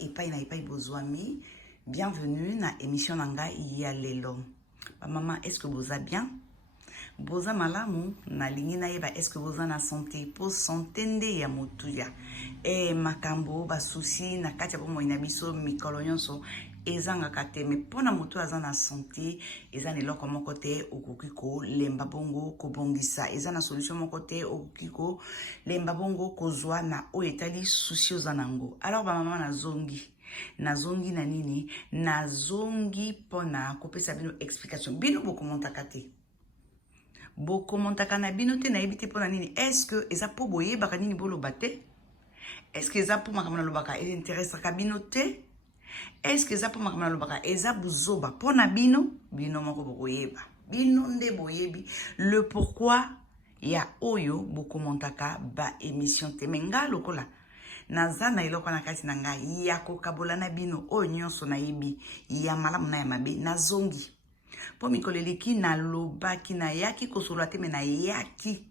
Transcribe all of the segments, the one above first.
epai na epai bozwami. Bienvenue na émission nanga ya lelo. Maman, est-ce que vous allez bien? Boza malamu na lingi na yeba est-ce que vous en santé pour santé nde ya motuya. Makambo ba souci na kati ya bomo ina biso mikolo nyonso ezanga kate me pona motu aza na santé eza na eloko moko te okoki ko lemba bongo kobongisa eza na solution moko te okoki ko lemba bongo kozwa na oyo etali souci oza nango. Alors ba mama nazongi na nini nazongi pona kopesa bino explication bino bokomontaka te bokomontaka na bino te na yebite pona nini est-ce que eza po boyebaka nini boloba te est-ce que eza po makambo na lobaka elinteresaka bino te est-ce que eza po makambo na lobaka eza buzoba pona bino moko bokoyeba bino nde boyebi le pourquoi ya oyo bokomontaka ba émission te menga lokola naza na eloko na kati na ngai ya kokabola na bino oyo nyonso nayebi ya malamu na ya mabe nazongi po mikoleleki na lobaki na yaki kosolola te me na yaki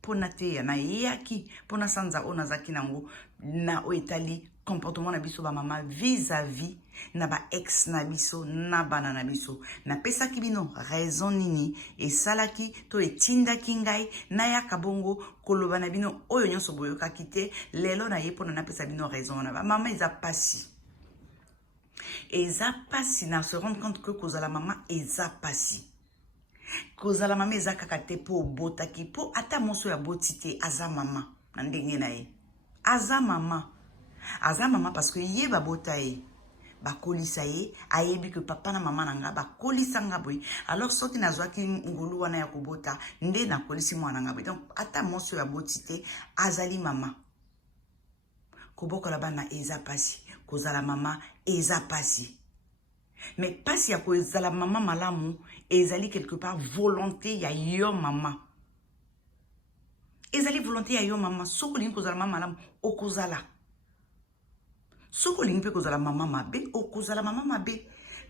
pona te ya na yaki pona sanza o nazaki nango na o etali comportement na biso ba mama vis-à-vis na ba ex na biso na bana na biso na pesa ki bino raison nini esalaki to etindaki ngai na yaka bongo koloba na bino oyo nyonso boyokaki te lelo na ye pona na pesa bino raison na ba mama eza pasi na se rendre compte que kozala mama eza pasi kozala mama eza kaka te po botaki po ata moso ya boti te aza mama na ndenge na ye aza mama parce que ye babota ye bakolisa ye ayebi que papa na mama nanga bakolisa nga boy alors soki nazwaki ngulu wana ya kobota nde nakolisi mwana nga boy donc ata moso ya boti te azali mama kobokola bana eza pasi kozala mama eza pasi mais pasi ya kozala mama malamu ezali quelque part volonté ya yo mama ezali volonté ya yo mama soko lingi kozala mama malamu okozala soko lingi pe kozala mama mabe okozala mama mabe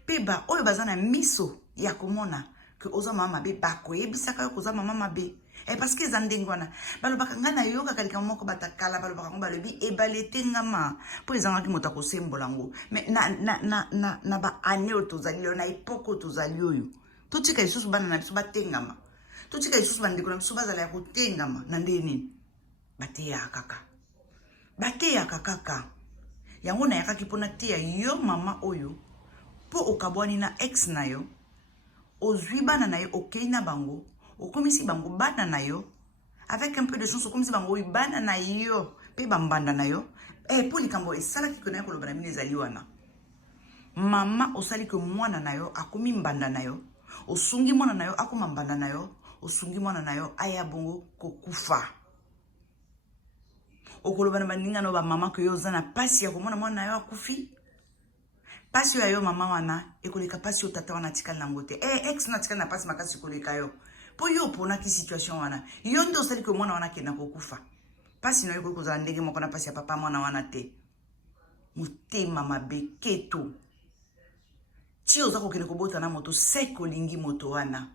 pe ba oyo bazana miso ya komona que oza mama mabe bakoyebisaka yo koza mama mabe parce que ezandenge wana balobaka nga na yoka kalika moko batakala balobaka ngo balobi ebalete ngama po ezangaki moto akosembola ngo mais na ba ane oyo tozali oyo na epoke oyo tozali oyo totika lisusu bana na biso batengama totika lisusu bandeko na biso bazala ya kotengama na nde nini bateyaka kaka yango na yakaki mpona teya yo mama oyo po okabwani na ex na yo ozwi bana na yo okei na bango okomisi bango bana na yo avec un peu de chance okomisi bango oyo bana na yo pe bambanda na yo po likambo esalaki ko na yo koloba na bino ezali wana mama osali ke mwana na yo akomi mbanda na yo osungi mwana na yo akoma mbanda na yo osungi mwana na yo aya bongo kokufa okoloba na baninga no ba mama ke yo zana pasi ya komona mwana na yo akufi pasi ya yo mama wana ekoleka pasi yo tata wana tikali nango te ex na tikali na pasi makasi koleka yo po yo pona ki situation wana yo ndo osali ke mwana wana kenda kokufa pasi na yo kozala ndenge moko na pasi ya papa mwana wana te motema mabe keto ti oza kokende kobota na moto se kolingi moto wana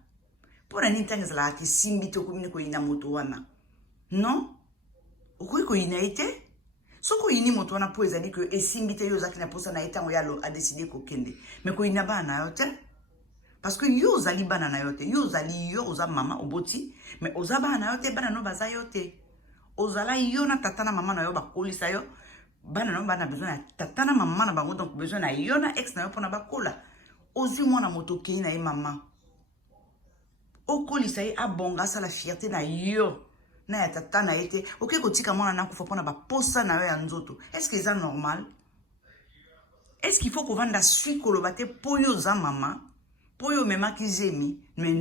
pona nini ntango ezalaka te simbi te okomini koyina moto wana non okoki koyina ye te soki oyini moto wana po ezali ke esimbi te yo ozalaki na posa na ye ntango yalo adeside kokende me koyina bana na yo te parce que yo ozali bana na yo te yo ozali yo oza mama oboti me oza bana na yo te bana no baza yo te ozala yo na tata na mama na yo bakolisa yo bana no bana besoin na tata na mama na bango donc besoin na yo na ex na yo mpona bakola ozwi mwana moto okei na ye mama okolisa ye abonga asala fierté na yo na ya tata na ye te oke kotika mwana nakufa mpona baposa na yo ya nzoto est-ce que eza normal est-ce qu'il faut kovanda sui koloba te po yo oza mama po yo omemaki zemi mais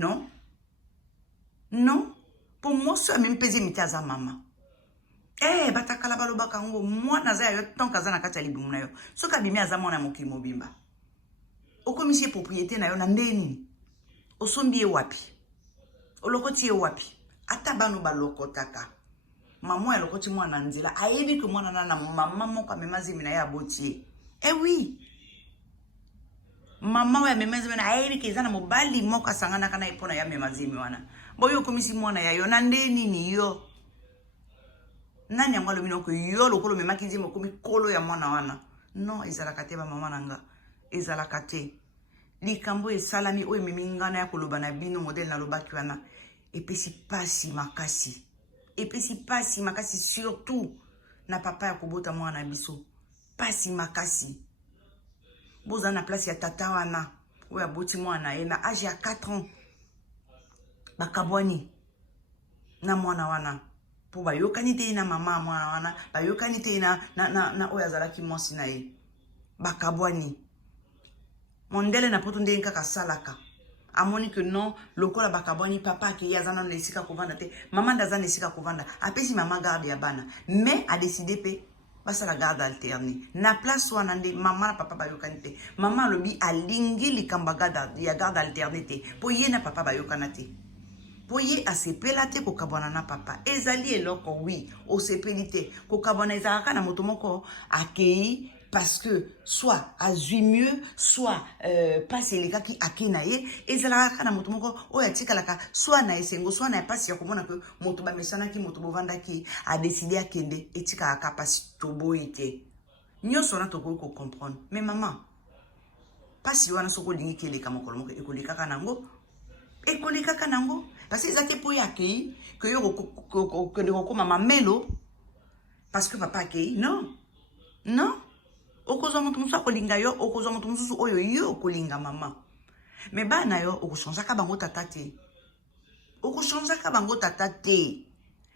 non po moso amemi mpe zemi te aza mama batakala balobaka ngo mwana aza ya yo tonke aza na kati ya libumu na yo soki abimi aza mwana ya mokili mobimba okomisi ye propriété na yo na ndeni osombi ye wapi olokoti ye wapi ata bano balokotaka mama ya lokoti mwana nzela ayebi ke mwana na mama moko amema zemi na ye aboti ye oui mama oyo amema zemi na ayebi ke eza na mobali moko asanganaka na ye mpona ye amema zemi wana boyo okomisi mwana ya yo na nde nini yo nani yango alobi noko yo lokolo omemaki zemi okomi kolo ya mwana wana non ezalaka te bamama na nga ezalaka te likambo esalami oyo ememi ngana ya koloba na bino modele nalobaki wana epesi pasi makasi surtout na papa ya kobota mwana na biso pasi makasi boza na place ya tata wana oyo aboti mwana ye na age ya 4 ans bakabwani na mwana wana po bayokani te na mama mwana wana bayokani te na oyo azalaki mwasi na ye bakabwani mondele na poto ndenge kaka salaka amoni que non lokola bakabwani papa akei aza nano na esika kovanda te mama nde aza na esika kovanda apesi mama garde ya bana mais adeside mpe basala garde alterne na place wana nde mama na papa bayokani te mama alobi alingi likambo ya garde alterne te mpo ye na papa bayokana te mpo ye asepela te kokabwana na papa ezali eloko wi osepeli te kokabwana ezalaka na moto moko akei parce que soit azwi mieux soit pasi elekaki ake na ye ezalaka kaka na moto moko oyo atikalaka soit na esengo soit na pasi ya komona ke moto bamesanaki moto bovandaki adeside akende etikaka ka pasi toboyi te nyonso wana tokoki kocomprendre mais mama pasi wana soki olingi keleka mokolo moko ekolekaka nango parce que eza te mpo ye akei ke yo okende kokoma mamelo parce que papa akei non okozwa moto mosusu akolinga yo okozwa moto mosusu oyo yo okolinga mama me bana yo okochangeaka bango tata te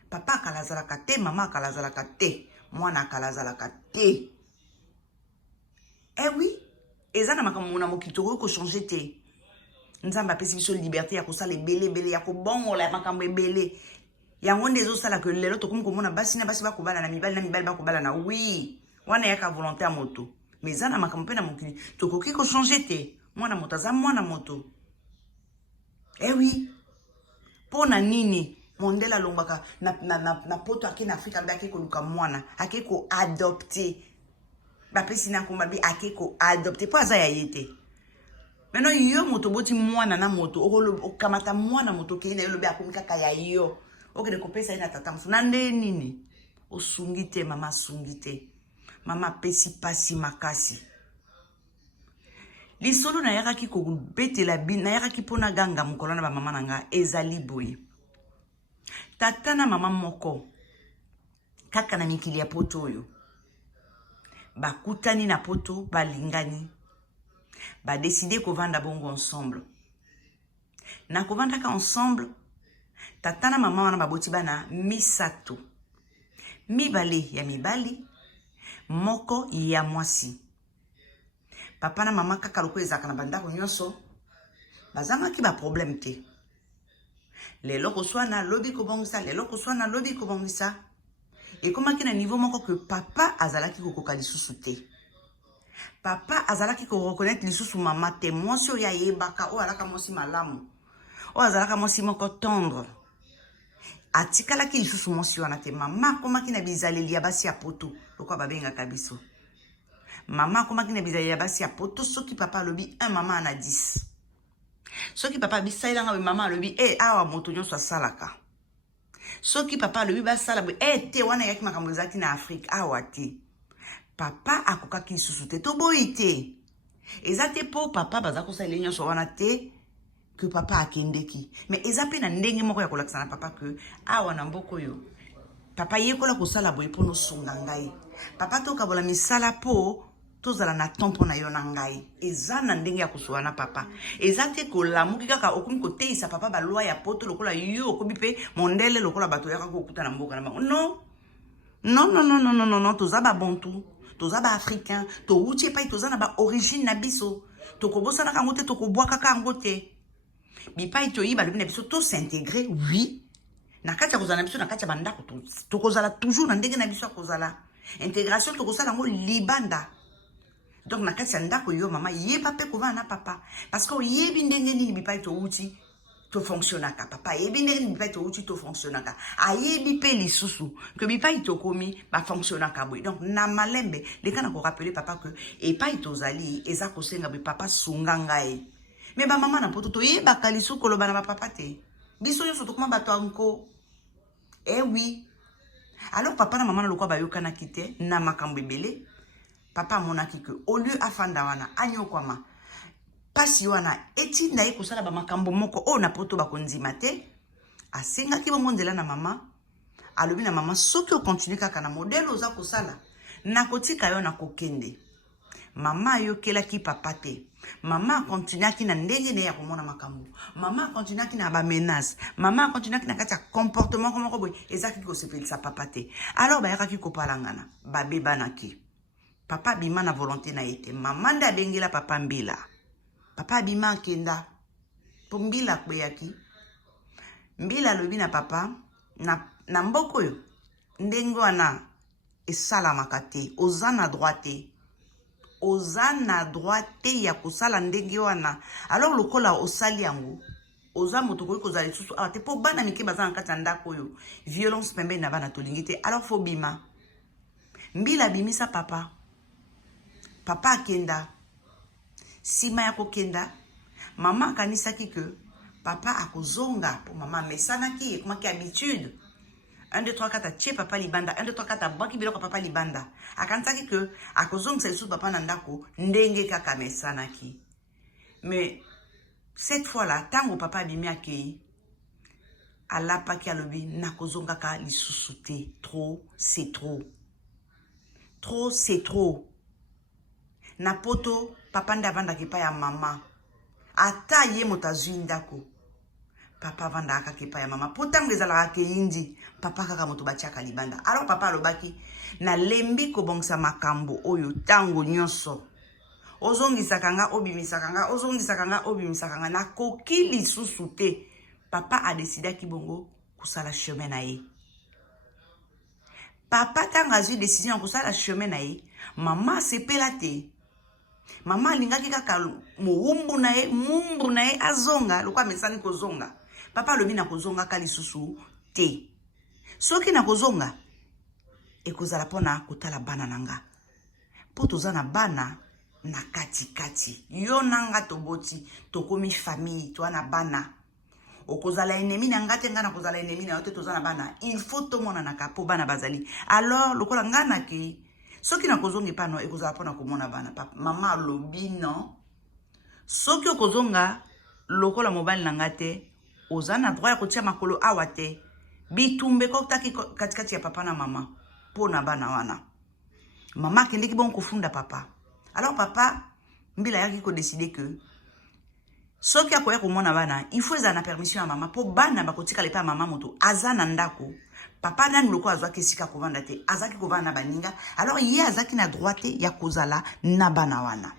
papa akala azalaka te mama akala azalaka te mwana akala azalaka te oui eza na makambo na mokili tokoki kochange te nzambe apesi biso liberté ya kosala ebele ya kobongola ya makambo ebele yango nde ezosala ke lelo tokomi komona basi na basi bakobala na mibali bakobala na wi wana yaka volonté ya moto mais eza na makambo mpe na mokili tokoki kochange te mwana moto aza mwana moto oui mpo na nini mondele alongwaka na poto ake na afrika lobi ake koluka mwana ake koadopte bapesi na nkomba bi ake koadopte mpo aza ya ye te maintenant yo moto boti mwana na moto okamata mwana moto okei na yo lobi akomi kaka ya yo okende kopesa ye na tata mosu na nde nini osungi te mama asungi te mama apesi pasi makasi lisolo nayakaki kobetela nayakaki mpona ganga mokolo na bamama na nga ezali boye tata na mama moko kaka na mikili ya poto oyo bakutani na poto balingani badeside kovanda bongo ensemble na kovandaka ensemble tata na mama wana baboti bana misato mibale ya mibali moko ya mwasi papa na mama kaka loko ezaka na bandako nyonso bazangaki ba problème te lelo koswana lobi kobongisa lelo koswana lobi kobongisa ekomaki na niveau moko que papa azalaki kokoka lisusu te papa azalaki koreconnaître lisusu mama te mwasi oyo ayebaka oyo alaka mwasi malamu oyo azalaka mwasi moko tendre atikalaki lisusu mwasi wana te mama akomaki na bizaleli ya basi ya poto lokwa babengaka biso mama akomaki na bizaleli ya basi ya poto soki papa alobi 1 mama ana 10 soki papa abisalelanga boye mama alobi awa moto nyonso asalaka soki papa alobi basala boye te wana yaki makambo ezalaki na afrique awa te papa akokaki lisusu te toboyi te eza te mpo papa baza kosalela nyonso wana te que papa akendeki mais eza mpe na ndenge moko ya kolakisa na papa ke awa na mboka oyo papa yekola kosala boye mpo nosunga ngai papa tokabola misala mpo tozala na temps mpo na yo na ngai eza na ndenge ya kosuwa na papa eza te kolamuki kaka okomi koteisa papa balwa ya poto lokola yo okomi mpe mondele lokola bato yaka kokuta na mboka na bango non toza babontu toza baafricain touti epai toza na baorigine na biso tokobosanaka yango te tokobwakaka yango te bipai toyi balobi na biso tosintegre oui na kati ya kozala na biso na kati ya bandako tokozala toujours na ndenge na biso ya kozala intégration tokosala yango libanda donc na kati ya ndako yo mama yeba mpe kovanda na papa parce que oyebi ndenge nini bipai touti tofonctionnaka papa ayebi ndenge nini bipai touti tofonctionnaka ayebi mpe lisusu ke bipai tokomi bafonctionnaka boye donc na malembe leka na korapele papa ke epai tozali eza kosenga boye papa sunga ngai mais bamama na poto toyebaka lisu koloba na bapapa te biso nyonso tokoma bato anko oui alors papa na mama na lokwa bayokanaki te na makambo ebele papa monaki que au lieu afanda wana anyokwama pasi wana etinda ye kosala bamakambo moko o na poto bakondima te asengaki bongo nzela na mama alobi na mama soki okontinue kaka na modele oza kosala nakotika yo na kokende mama ayokelaki papa te mama akontinuaki na ndenge ne ya komona makambo mama akontinuaki na bamenace mama akontinuaki na kati ya comportement moko boye ezaki kosepelisa papa te alors bayakaki kopalangana babebanaki papa abima na volonté na ye te mama nde abengela papa mbila papa abima akenda po mbila akweyaki mbila alobi na papa na mboka oyo ndenge wana esalamaka te oza na droit te oza na droit te ya kosala ndenge wana alors lokola osali yango oza moto koki kozala lisusu awa te mpo bana mike baza na kati ya ndako oyo violence pembeni na bana tolingi te alors fo bima mbila abimisa papa papa akenda nsima ya kokenda mama akanisaki ke papa akozonga mpo mama amesanaki ekomaki habitude 1, 2, 3, 4 atie papa libanda 1, 2, 3, 4 abwaki biloko papa libanda akanisaki ke akozongisa lisusu papa na ndako ndenge kaka amesanaki mais cette fois là ntango papa abimi akei alapaki alobi nakozongaka lisusu te trop c'est trop trop c'est trop na poto papa nde avandaki epai ya mama ata ye moto azwi ndako papa avandaka kaka epai ya mama mpo ntango ezalaka keindi papa kaka moto batiaka libanda alors papa alobaki nalembi kobongisa makambo oyo ntango nyonso ozongisaka nga obimisaka nga ozongisaka nga obimisaka nga nakoki lisusu te papa adesidaki bongo kosala chemin na ye papa ntango azwi décision ya kosala chemin na ye mama asepela te mama alingaki kaka mumbu na ye azonga lokwa mesani kozonga papa alobi na kozongaka lisusu te soki na kozonga ekozala mpona kotala bana na nga mpo toza na bana na katikati yo na nga toboti tokomi famille toa na bana okozala ennemi na nga te nga na kozala ennemi na yo te toza na bana il faut tomonanaka mpo bana bazali alors lokola nga nakei soki na kozonga epano ekozala mpona komona bana mama alobi non soki okozonga lokola mobali na nga te oza na droit ya kotia makolo awa te bitumbe kokutaki katikati ya papa na mama mpo na bana wana mama akendeki bongo kofunda papa alors papa mbila ayaki kodeside ke soki akoya komona bana il faut ezala na permission ya mama mpo bana bakotikala epai ya mama moto aza na ndako papa nani loko azwaki esika kovanda te azaki kovanda na baninga alors ye azaki na droit te ya kozala na bana wana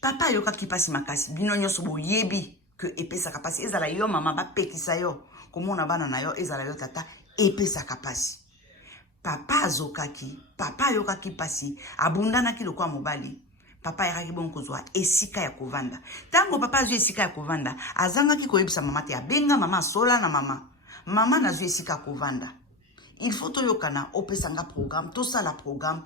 papa ayokaki mpasi makasi bino nyonso boyebi ke epesaka mpasi ezala yo mama bapekisa yo komona bana na yo ezala yo tata epesaka mpasi papa azokaki papa ayokaki mpasi abundanaki lokwa mobali papa ayakaki bongo kozwa esika ya kovanda ntango papa azwi esika ya kovanda azangaki koyebisa mama te abenga mama asola na mama nazwi esika kovanda il faut toyokana opesanga programme tosala programme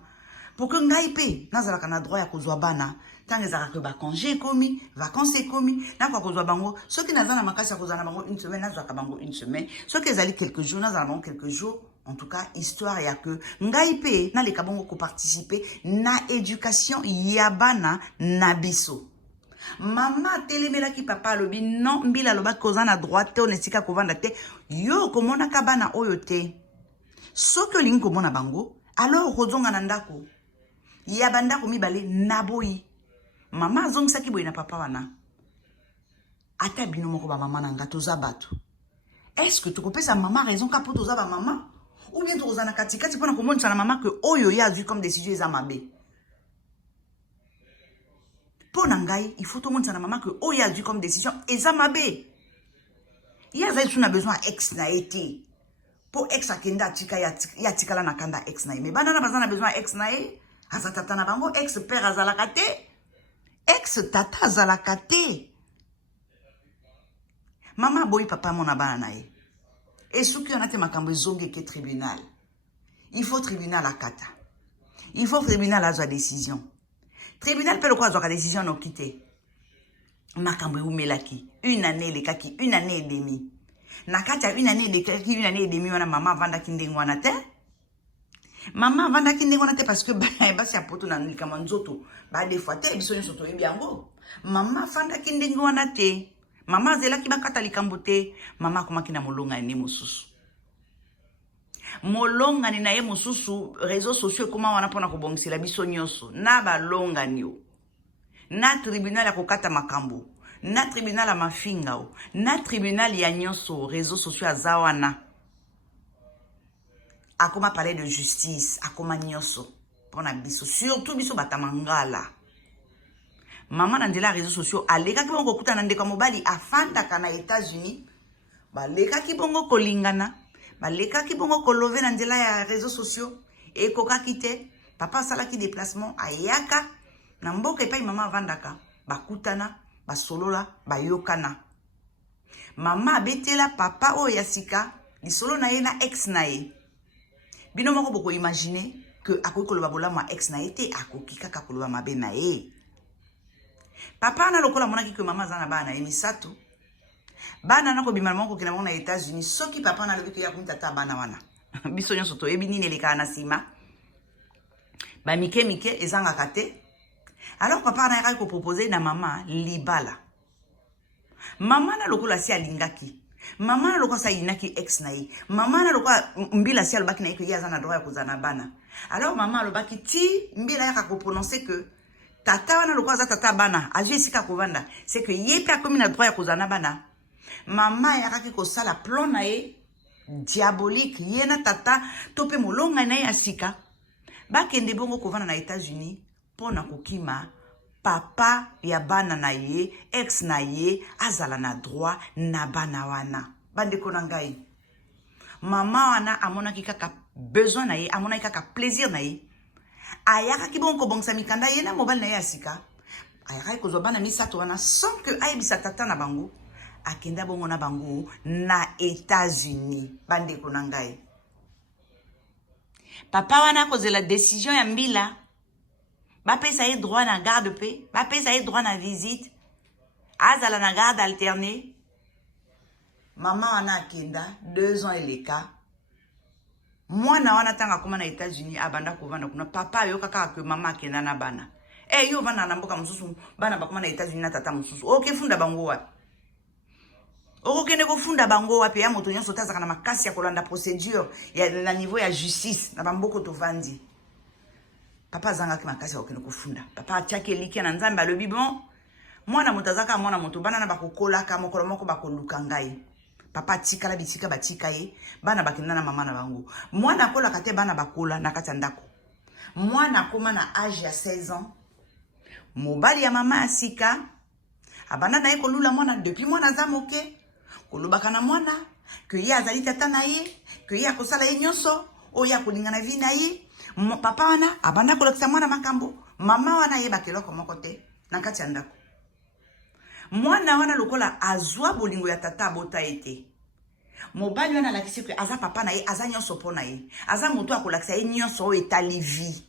pour que ngai pe nazalaka na droit ya kozwa bana ntango ezalaka bacongé ekomi vacances ekomi nakoka kozwa bango soki naza na makasi ya kozala na bango une semaine nazwaka bango une semaine soki ezali quelques jours nazala bango quelques jours en tout cas histoire ya que ngai pe naleka bongo koparticiper na éducation ya bana na biso mama telemelaki papa alobi non mbila alobaki koza na droit te ona esika kovanda te yo komonaka bana oyo te soki olingi komona bango alors okozonga na ndako ya bandako mibale na boyi mama azongisaki boye na papa wana ata bino moko bamama na nga toza bato est-ce que tokopesa mama raison ka mpo toza bamama ou bien tokoza na katikati mpona komonisa na mama ke oyo ye azwi comme décision eza mabe mpo na ngai il faut tomonisa na mama ke oyo azwi comme décision eza mabe ye azali su na besoin ya ex na ye te mpo ex akende atika ye atikala na kanda ex na ye me bana na baza na besoin ya ex na ye aza tata na bango ex père azalaka te ex tata azalaka te mama aboyi papa mona bana na ye esuki wana te makambo ezongi eke tribunal il faut tribunal akata il faut tribunal azwa décision tribunal mpe lokola azwaka décision noki te makambo eumelaki une année elekaki une année et demi na kati ya une année elekaki une année et demi wana mama avandaki ndenge wana te Maman vanda ki ndenge wana te parce que basi ya poto na likama nzoto ba des fois te biso nyoso to yebi yango. Maman fanda ki ndenge wana te. Maman zelaki bakata likambo te. Maman akomaki na molonga ne mosusu. Molongani na ye mosusu réseaux sociaux ekoma wana mpona kobongisela biso nyonso na balongani yo na tribunal ya kokata makambo na tribunal ya mafinga o na tribunal ya nyonso réseaux sociaux aza wana akoma parler de justice akoma nyonso mpona biso surtout biso batamangala mama na nzela ya réseaux sociaux alekaki bongo kokutana ndeko ya mobali afandaka na États-Unis balekaki bongo kolingana balekaki bongo kolove na nzela ya réseaux sociaux ekokaki te papa asalaki déplacement ayaka na mboka epai mama avandaka bakutana basolola bayokana mama abetela papa oyo ya sika lisolo na ye na ex na ye bino moko boko imaginer que akoki koloba bolamu ya ex na ye te akoki kaka koloba mabe na ye papa na lokola monaki ke mama aza na bana ye misato bana na kobima moko kina mona États-Unis soki papa na lobi ke ya kuntata bana wana biso nyonso to yebi nini eleka na sima ba mike mike ezangaka te alors papa na yaka ko proposer na mama libala mama na lokola si alingaki mama na lokola sa inaki ex na ye mama na lokola mbila si alobaki na ye ke ye aza na droit ya kozana bana alors mama alobaki ti mbila yaka ko prononcer que tata wana lokola za tata bana azwi esika kovanda c'est que ye pe akomi na droit ya kozana bana mama yakaki kosala plan na ye diabolique ye na tata to pe molonga na ye ya sika bakende bongo kovanda na États-Unis mpona kokima papa ya bana na ye ex na ye azala na droit na bana wana bandeko na ngai mama wana amonaki kaka besoin na ye amonaki kaka plaisir na ye ayakaki bongo kobongisa mikanda ye na mobali na ye ya sika ayakaki kozwa bana misato wana sans que ayebisa tata na bango akenda bongo na bango na États-Unis bandeko na ngai papa wana kozela décision ya mbila bapesa ye droit na garde pe bapesa ye droit na visite azala na garde alternée mama wana akenda 2 ans eleka mwana wana tanga akoma na États-Unis abanda kovanda kuna papa ayokaka ke mama akenda na bana yo vanda na mboka mosusu bana bakoma na États-Unis na tata mosusu okefunda bango wapi okokende kofunda bango wapi ya moto nyonso tazaka na makasi ya kolanda procédure ya na niveau ya justice na bamboko tovandi papa azangaki makasi ya kokende kofunda papa atiaki eliki na nzambe alobi bon mwana moto azaka mwana moto bana na bakokolaka mokolo moko bakoluka ngai papa atikala bitika batika ye bana bakenda na mama na bango mwana akolaka te bana bakola na kati ya ndako mwana akoma na âge ya 16 ans mobali ya mama ya sika abanda na ye kolula mwana depuis mwana aza moke kolobaka na mwana ke ye azali tata na ye ke ye akosala ye nyonso oyo akolinga na vi na ye papa wana abanda kolakisa mwana makambo mama wana ayebaka eloko moko te na kati ya ndako mwana wana lokola azwa bolingo ya tata abota ye te mobali wana alakisi ke aza papa na ye aza nyonso mpo na ye aza moto akolakisa ye nyonso oyo etali vi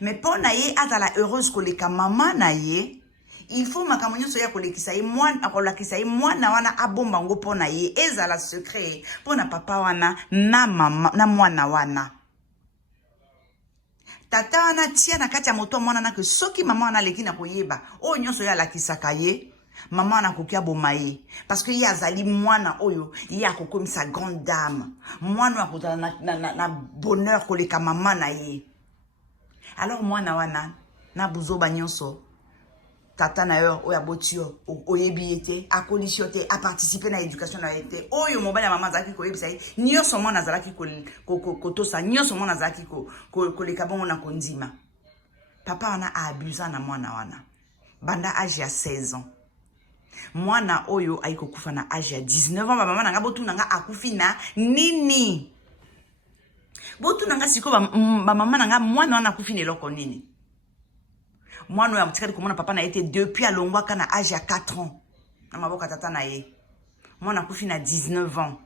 me mpo na ye azala heureuse koleka mama na ye il faut makambo nyonso ya kolekisa ye mwana akolakisa ye mwana wana abomba ngo mpo na ye ezala secret mpo na papa wana na mama na mwana wana tata wana tia na kati ya moto mwana na ke soki mama wana leki na koyeba oyo nyonso ya lakisaka ye mama wana kokia boma ye parce que ye azali mwana oyo ye akokomisa grande dame mwana akozala na bonheur koleka mama na ye alors mwana wana na buzoba nyonso tata na yo oya boti yo oyebi ye te akolisi yo te aparticipe na éducation na ye te oyo mobali ya mama azalaki koyebisa ye nyonso mwana azalaki kotosa nyonso mwana azalaki koleka bongo na kondima papa wana aabusa na mwana wana banda âge ya 16 ans mwana oyo ayi kokufa na âge ya 19 ans bamama nanga botuna nga akufi na nini botuna nga siko bamama nanga mwana wana akufi na eloko nini mwana oyo amutikali komona papa na ye te depuis alongwaka na âge ya 4 ans na maboka tata na ye mwana akufi na 19 ans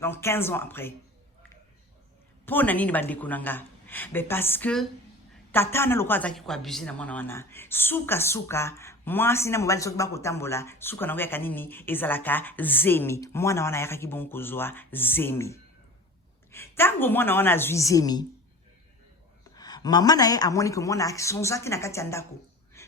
donc 15 ans après mpo na nini bandeko na nga parce que tata na lokola azalaki koabuse na mwana wana suka mwasi na mobali soki bakotambola suka nango yaka nini ezalaka zemi mwana wana ayakaki bongo kozwa zemi Tango mwana wana azwi zemi. Maman na ye amoni que mwana sonzaki na kati ya ndako.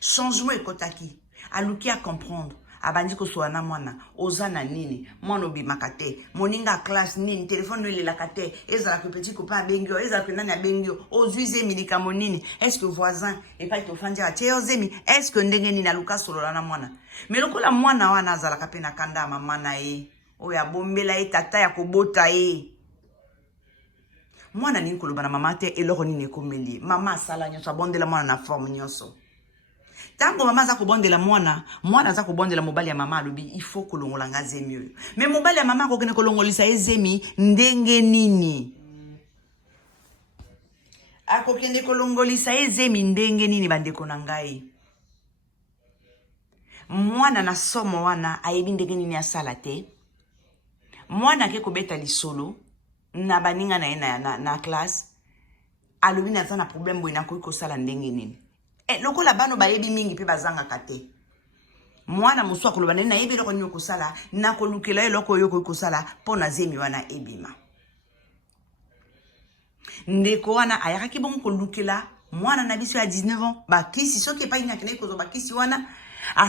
Changement ekotaki. Aluki a comprendre. Abandi ko soana mwana. Oza na nini. Mwana obimaka te. Moninga classe nini. Téléphone no elelaka te. Ezala que petit copain abengio. Ezala que nani abengio. Ozwi zemi likambo nini. Est-ce que voisin epai tofandi atie zemi. Est-ce que ndenge nini aluka solola na mwana. Mais lokola mwana wana azalaka pe na kanda mama na ye. Oya bombela ye tata ya kobota ye. Mwana nini koloba na mama te eloko nini ekomeli. Mama asala nyonso abondela mwana na forme nyonso. Tango mama za kobondela mwana za kobondela mobali ya mama alobi il faut kolongola nga zemi oyo. Mais mobali ya mama kokene kolongolisa ezemi ndenge nini. Akokende kolongolisa ezemi ndenge nini bandeko na ngai. Mwana na somo wana ayebi ndenge nini asala te. Mwana ke kobeta lisolo na baninga na ye na classe alobi naza na problème boye nakoki kosala ndenge nini. Lokola bano bayebi mingi pe bazangaka te. Mwana mosu akoloba nani nayebi eloko nini okosala nakolukela eloko oyo okoki kosala mpo na zemi wana ebima. Ndeko wana ayakaki bongo kolukela mwana na biso ya 19 ans bakisi soki epai nini akendeki kozwa bakisi wana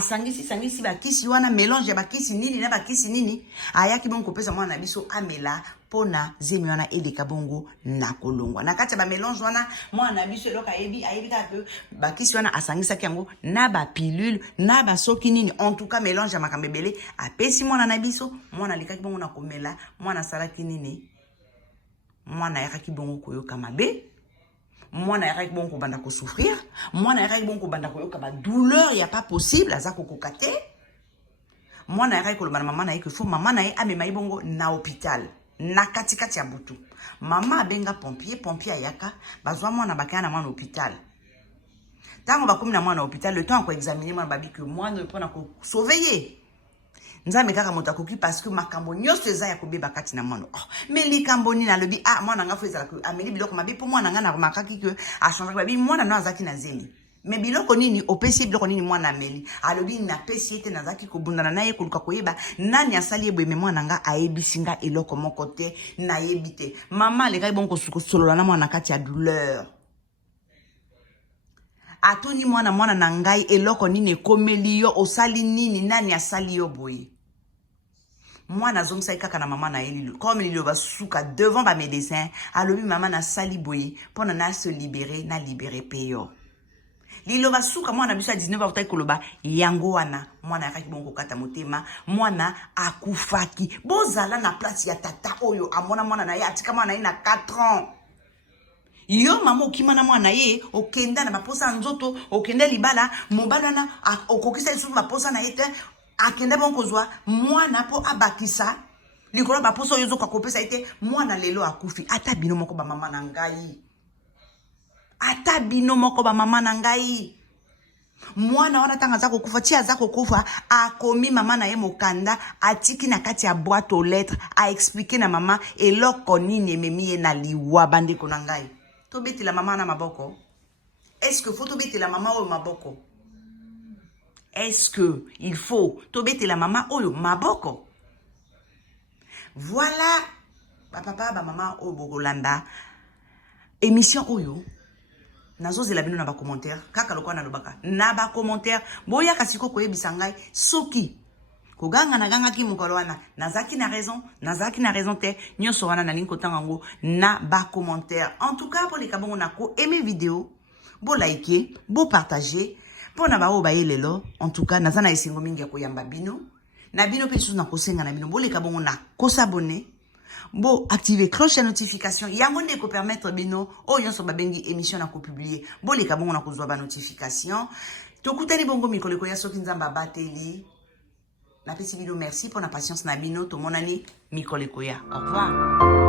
sangisi bakisi wana mélange ya bakisi nini na bakisi nini ayaki bongo kopesa mwana na biso amela pona zemi wana eleka bongo na kolongwa na kati ya ba mélange wana mwana na biso eloko ayebi ka pe bakisi wana asangisaki yango na ba pilule na ba soki nini en tout cas mélange ya makambo ebele apesi mwana na biso mwana alikaki bongo na komela mwana salaki nini mwana yakaki bongo koyoka mabe. Mwana yakaki bongo kobanda ko souffrir, mwana yakaki bongo kobanda koyoka ba douleur ya pas possible aza kokoka te. Mwana yakaki koloba na mama na ye que faut mama na ye amema bongo na hôpital na katikati ya butu. Mama abenga pompier ayaka bazwa mwana bakaya na mwana hôpital. Tango bakomi na mwana hôpital le temps ko examiner mwana babi que mwana pona ko sauver. Nzambe kaka moto akoki parce que makambo nyonso eza ya kobeba kati na mwana. Mais likambo nini alobi mwana nga fo ezala ko ameli biloko mabe po mwana nga na makaki que a changer babi mwana no azaki na zemi. Mais biloko nini opesi biloko nini mwana ameli alobi na pesi ete nazaki kobundana na ye koluka koyeba nani asali eboye mwana nga ayebisinga eloko moko te na yebite. Mama le kai bonko solola na mwana kati ya douleur. Atoni mwana na ngai eloko nini komeli yo osali nini nani asali yo boye. Mwana zongisa kaka na mama na ye comme lilo va suka devant ba médecin alobi mama na sali boye pona na se libérer na libérer peyo. Lilo va suka mwana biso 19 ans koloba yango wana mwana yakaki bongo kata motema mwana akufaki bozala na place ya tata oyo amona mwana na ye atika mwana na 4 ans. Yo mama okimana mwana ye okenda na baposa nzoto okenda libala mobala na okokisa isu baposa na yete akenda bongo zwa mwana po abakisa likolo baposa oyo zoka kopesa ite mwana lelo akufi ata bino moko ba mama na ngai ata bino moko ba mama na ngai mwana wana tanga za kokufa tia za kokufa akomi mama na ye mokanda atiki na kati ya boîte aux lettres a expliquer na mama eloko nini ememi ye na liwa bandeko na ngai. Tobeti la maman na maboko. Est-ce que faut tobeti la maman ou maboko? Est-ce que il faut tobeti la maman ou maboko? Voilà. Papa, maman ou bogolanda. Émission oyo. Nazo zela bino na ba commentaire. Kaka lokwa na lobaka. Na ba commentaire. Boya kasiko koye bisangai. Soki. Koganga na ganga ki mukolo wana nazaki na raison te nyonso wana na linko tangango na ba commentaire. En tout cas pour les kabongo nako aimer vidéo bo liker bo partager pour na ba o ba yelelo. En tout cas nazana esengo mingi ya koyamba bino na bino pe sous na kosenga na bino bo les kabongo na ko s'abonner bo activer cloche de notification yango ne ko permettre bino o nyonso ba bengi émission na ko publier bo les kabongo na ko zwa ba notification to kutani bongo mikolo ko ya soki nzamba bateli. La petite vidéo, merci pour la patience. Nabino, tout mon ami, Mikole Koya. Au revoir.